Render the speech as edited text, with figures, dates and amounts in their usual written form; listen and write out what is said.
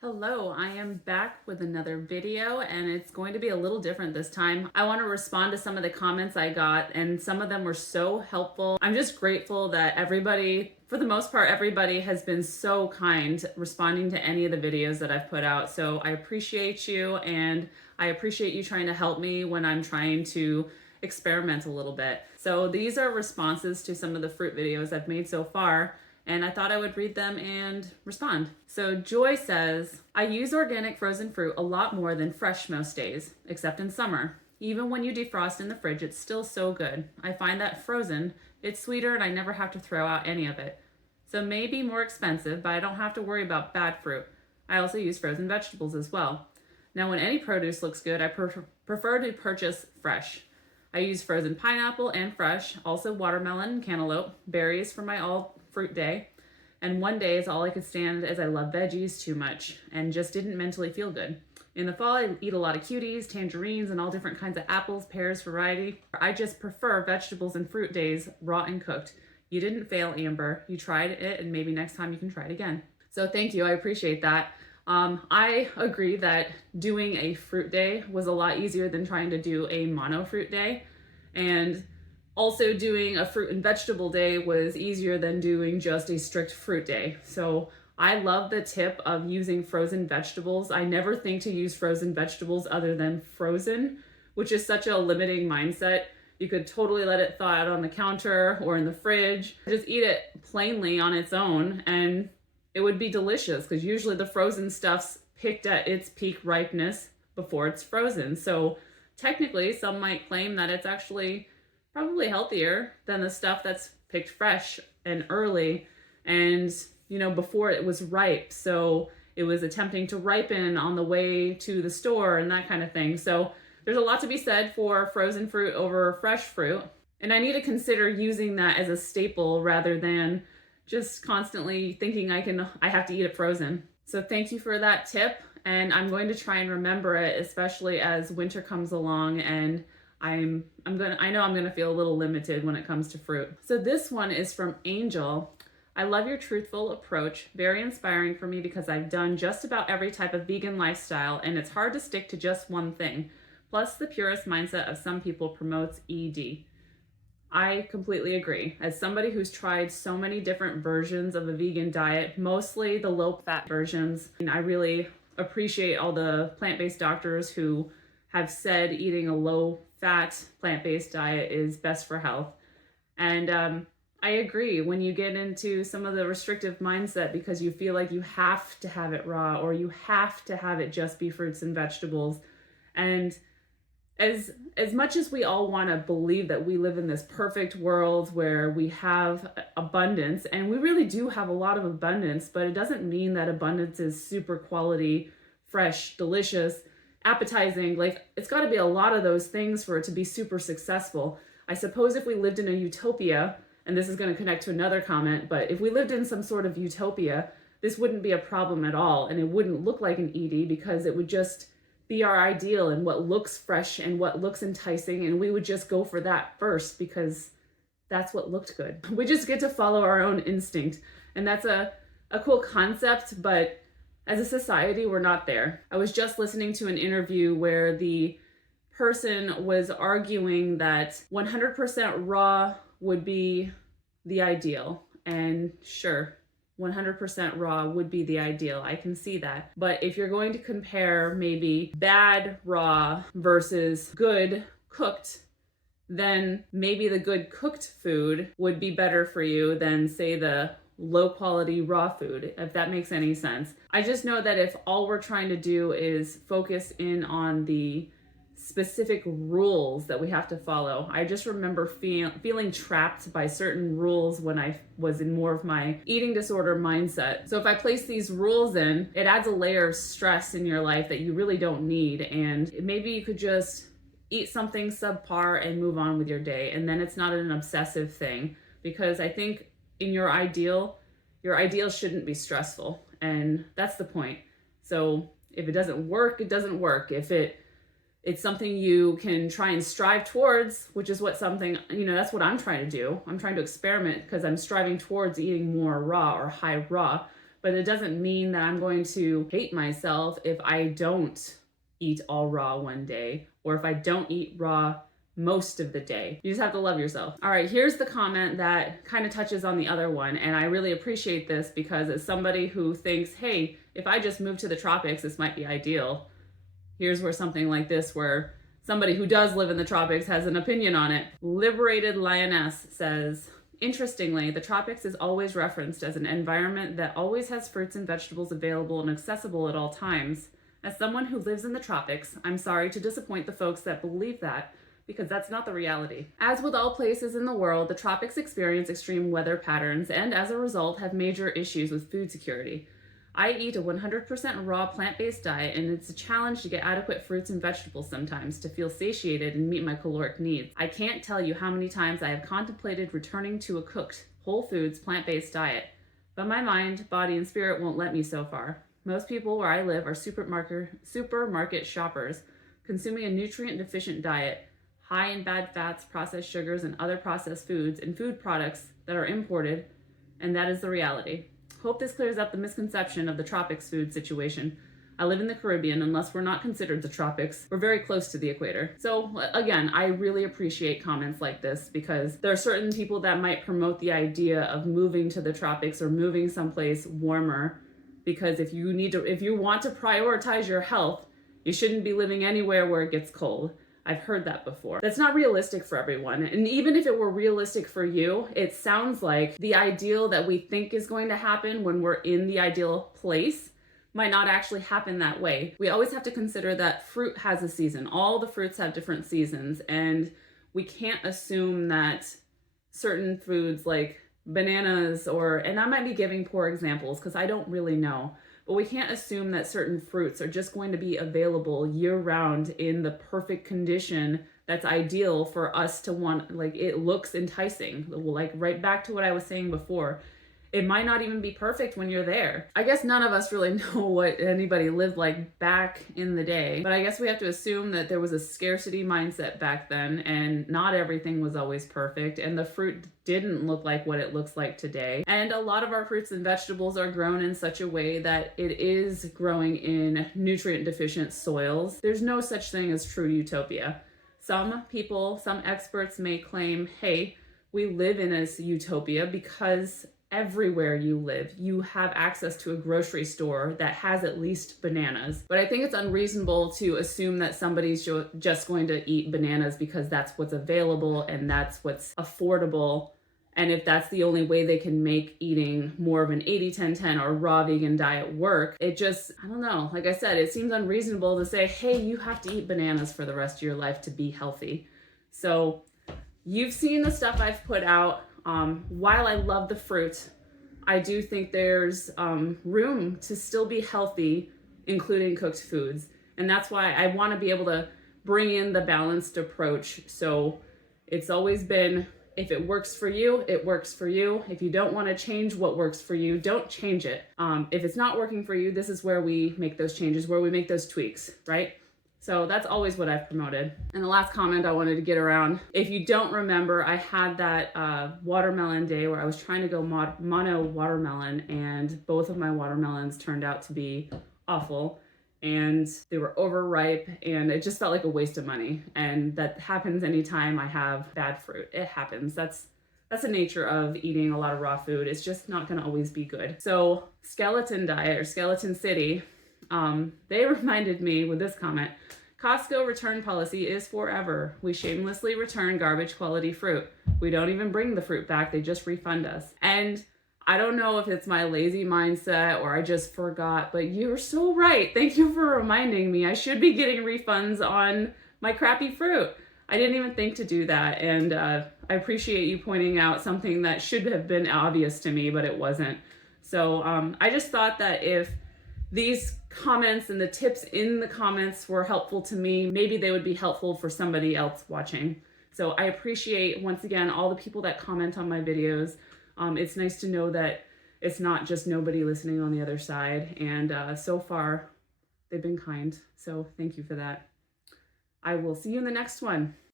Hello, I am back with another video and it's going to be a little different this time. I want to respond to some of the comments I got and some of them were so helpful. I'm just grateful that everybody, for the most part, everybody has been so kind responding to any of the videos that I've put out. So I appreciate you and I appreciate you trying to help me when I'm trying to experiment a little bit. So these are responses to some of the fruit videos I've made so far, and I thought I would read them and respond. So Joy says, I use organic frozen fruit a lot more than fresh most days, except in summer. Even when you defrost in the fridge, it's still so good. I find that frozen, it's sweeter and I never have to throw out any of it. So maybe more expensive, but I don't have to worry about bad fruit. I also use frozen vegetables as well. Now when any produce looks good, I prefer to purchase fresh. I use frozen pineapple and fresh, also watermelon and cantaloupe, berries for my all fruit day. And one day is all I could stand as I love veggies too much and just didn't mentally feel good. In the fall, I eat a lot of cuties, tangerines, and all different kinds of apples, pears, variety. I just prefer vegetables and fruit days, raw and cooked. You didn't fail, Amber. You tried it, and maybe next time you can try it again. So thank you, I appreciate that. I agree that doing a fruit day was a lot easier than trying to do a mono fruit day. And also doing a fruit and vegetable day was easier than doing just a strict fruit day. So I love the tip of using frozen vegetables. I never think to use frozen vegetables other than frozen, which is such a limiting mindset. You could totally let it thaw out on the counter or in the fridge. Just eat it plainly on its own and it would be delicious because usually the frozen stuff's picked at its peak ripeness before it's frozen. So technically, some might claim that it's actually probably healthier than the stuff that's picked fresh and early and, before it was ripe. So it was attempting to ripen on the way to the store and that kind of thing. So there's a lot to be said for frozen fruit over fresh fruit. And I need to consider using that as a staple rather than just constantly thinking I have to eat it frozen. So thank you for that tip. And I'm going to try and remember it, especially as winter comes along and I know I'm gonna feel a little limited when it comes to fruit. So this one is from Angel. I love your truthful approach. Very inspiring for me because I've done just about every type of vegan lifestyle and it's hard to stick to just one thing. Plus the purist mindset of some people promotes ED. I completely agree. As somebody who's tried so many different versions of a vegan diet, mostly the low-fat versions, and I really appreciate all the plant-based doctors who have said eating a low-fat plant-based diet is best for health. And I agree when you get into some of the restrictive mindset because you feel like you have to have it raw or you have to have it just be fruits and vegetables. And as much as we all want to believe that we live in this perfect world where we have abundance, and we really do have a lot of abundance, but it doesn't mean that abundance is super quality, fresh, delicious, appetizing. Like, it's got to be a lot of those things for it to be super successful. I suppose if we lived in a utopia, and this is going to connect to another comment, but if we lived in some sort of utopia, this wouldn't be a problem at all, and it wouldn't look like an ED because it would just be our ideal and what looks fresh and what looks enticing, and we would just go for that first because that's what looked good. We just get to follow our own instinct, and that's a cool concept, but as a society, we're not there. I was just listening to an interview where the person was arguing that 100% raw would be the ideal, and sure, 100% raw would be the ideal. I can see that. But if you're going to compare maybe bad raw versus good cooked, then maybe the good cooked food would be better for you than, say, the low quality raw food, if that makes any sense. I just know that if all we're trying to do is focus in on the specific rules that we have to follow. I just remember feeling trapped by certain rules when I was in more of my eating disorder mindset. So if I place these rules in, it adds a layer of stress in your life that you really don't need. And maybe you could just eat something subpar and move on with your day. And then it's not an obsessive thing, because I think in your ideal shouldn't be stressful. And that's the point. So if it doesn't work, it doesn't work. If it's something you can try and strive towards, which is that's what I'm trying to do. I'm trying to experiment because I'm striving towards eating more raw or high raw. but it doesn't mean that I'm going to hate myself if I don't eat all raw one day, or if I don't eat raw most of the day. You just have to love yourself. All right, here's the comment that kind of touches on the other one, and I really appreciate this because as somebody who thinks, hey, if I just move to the tropics, this might be ideal. Here's where something like this, where somebody who does live in the tropics has an opinion on it. Liberated Lioness says, interestingly, the tropics is always referenced as an environment that always has fruits and vegetables available and accessible at all times. As someone who lives in the tropics, I'm sorry to disappoint the folks that believe that, because that's not the reality. As with all places in the world, the tropics experience extreme weather patterns and as a result have major issues with food security. I eat a 100% raw plant-based diet, and it's a challenge to get adequate fruits and vegetables sometimes to feel satiated and meet my caloric needs. I can't tell you how many times I have contemplated returning to a cooked, whole foods, plant-based diet, but my mind, body, and spirit won't let me so far. Most people where I live are supermarket shoppers, consuming a nutrient-deficient diet, high in bad fats, processed sugars, and other processed foods and food products that are imported, and that is the reality. Hope this clears up the misconception of the tropics food situation. I live in the Caribbean. Unless we're not considered the tropics, we're very close to the equator. So again, I really appreciate comments like this because there are certain people that might promote the idea of moving to the tropics or moving someplace warmer, because if you want to prioritize your health, you shouldn't be living anywhere where it gets cold. I've heard that before. That's not realistic for everyone. And even if it were realistic for you, it sounds like the ideal that we think is going to happen when we're in the ideal place might not actually happen that way. We always have to consider that fruit has a season. All the fruits have different seasons, and we can't assume that certain foods like bananas and I might be giving poor examples because I don't really know, but we can't assume that certain fruits are just going to be available year-round in the perfect condition that's ideal for us to want. Like, it looks enticing. Like, right back to what I was saying before. It might not even be perfect when you're there. I guess none of us really know what anybody lived like back in the day, but I guess we have to assume that there was a scarcity mindset back then, and not everything was always perfect, and the fruit didn't look like what it looks like today. And a lot of our fruits and vegetables are grown in such a way that it is growing in nutrient deficient soils. There's no such thing as true utopia. Some people, some experts may claim, hey, we live in this utopia because everywhere you live, you have access to a grocery store that has at least bananas. But I think it's unreasonable to assume that somebody's just going to eat bananas because that's what's available and that's what's affordable. And if that's the only way they can make eating more of an 80-10-10 or raw vegan diet work, it just, I don't know. Like I said, it seems unreasonable to say, hey, you have to eat bananas for the rest of your life to be healthy. So you've seen the stuff I've put out. While I love the fruit, I do think there's room to still be healthy, including cooked foods. And that's why I want to be able to bring in the balanced approach. So it's always been, if it works for you, it works for you. If you don't want to change what works for you, don't change it. If it's not working for you, this is where we make those changes, where we make those tweaks, right? So that's always what I've promoted. And the last comment I wanted to get around, if you don't remember, I had that watermelon day where I was trying to go mono watermelon, and both of my watermelons turned out to be awful, and they were overripe, and it just felt like a waste of money. And that happens anytime I have bad fruit. It happens. That's the nature of eating a lot of raw food. It's just not gonna always be good. So Skeleton Diet, or Skeleton City, they reminded me with this comment: Costco return policy is forever. We shamelessly return garbage quality fruit. We don't even bring the fruit back. They just refund us. And I don't know if it's my lazy mindset or I just forgot, but you're so right. Thank you for reminding me. I should be getting refunds on my crappy fruit. I didn't even think to do that. And I appreciate you pointing out something that should have been obvious to me, but it wasn't. So I just thought that if these comments and the tips in the comments were helpful to me, maybe they would be helpful for somebody else watching. So I appreciate, once again, all the people that comment on my videos. It's nice to know that it's not just nobody listening on the other side. And so far, they've been kind. So thank you for that. I will see you in the next one.